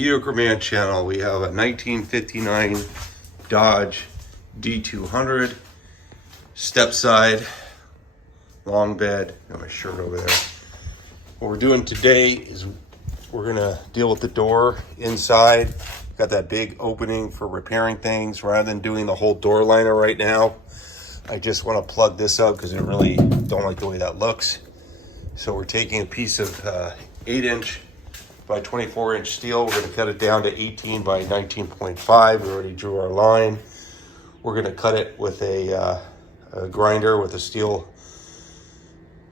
Mediocre Command channel. We have a 1959 Dodge D200 step side long bed. Got my shirt over there. What we're doing today is we're gonna deal with the door inside. Got that big opening for repairing things. Rather than doing the whole door liner right now, I just want to plug this up because I really don't like the way that looks. So we're taking a piece of 8-inch by 24-inch steel. We're going to cut it down to 18 by 19.5. We already drew our line. We're going to cut it with a grinder with a steel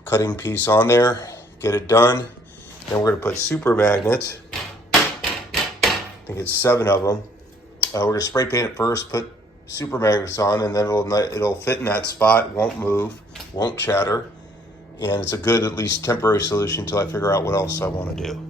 cutting piece on there. Get it done. Then we're going to put super magnets. I think it's 7 of them. We're going to spray paint it first, put super magnets on, and then it'll fit in that spot, won't move, won't chatter. And it's a good, at least temporary solution until I figure out what else I want to do.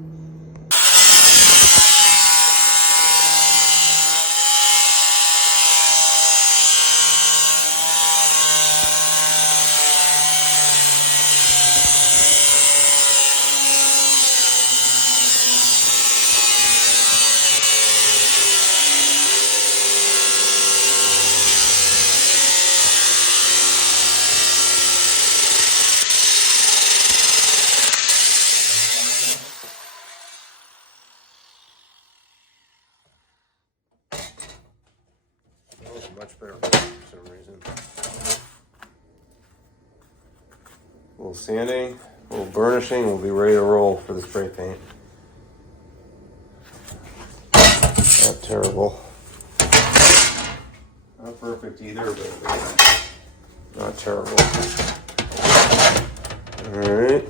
Much better for some reason. A little sanding, a little burnishing, we'll be ready to roll for the spray paint. Not terrible. Not perfect either, but not terrible. All right.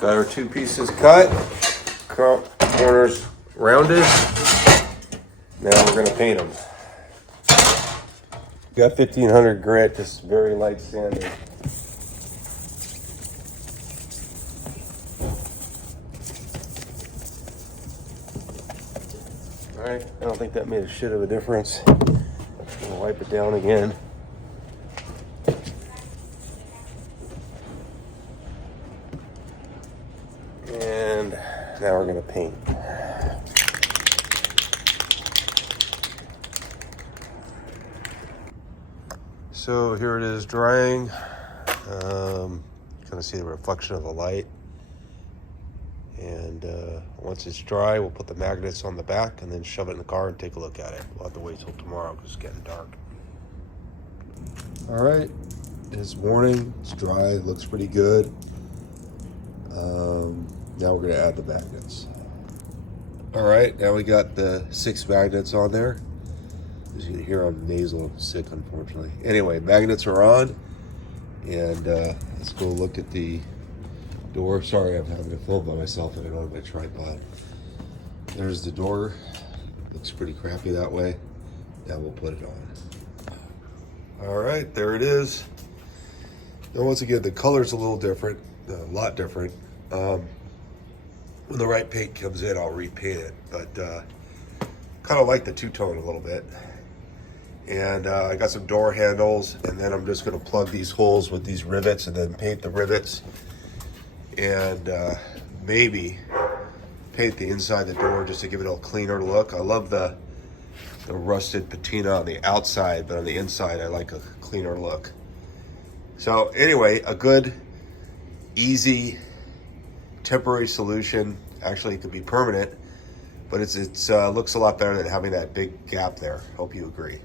Got our 2 pieces cut, corners rounded. Now we're gonna paint them. Got 1500 grit, just very light sanding. All right, I don't think that made a shit of a difference. I'm gonna wipe it down again. And now we're going to paint. So here it is drying. Kind of see the reflection of the light. And once it's dry, we'll put the magnets on the back and then shove it in the car and take a look at it. We'll have to wait till tomorrow because it's getting dark. All right, it's morning. It's dry. It looks pretty good. Now we're going to add the magnets. All right, now we got the 6 magnets on there. As you can hear, I'm nasal and sick, unfortunately. Anyway, magnets are on, and let's go look at the door. Sorry, I'm having to film by myself and I don't have my tripod. There's the door. Looks pretty crappy that way. Now we'll put it on. All right, there it is. Now once again, the color's a little different, a lot different. When the right paint comes in, I'll repaint it, but kind of like the two-tone a little bit. And I got some door handles, and then I'm just going to plug these holes with these rivets and then paint the rivets, and maybe paint the inside the door just to give it a cleaner look. I love the rusted patina on the outside, but on the inside I like a cleaner look. So anyway, a good, easy, temporary solution. Actually, it could be permanent, but it's looks a lot better than having that big gap there. Hope you agree.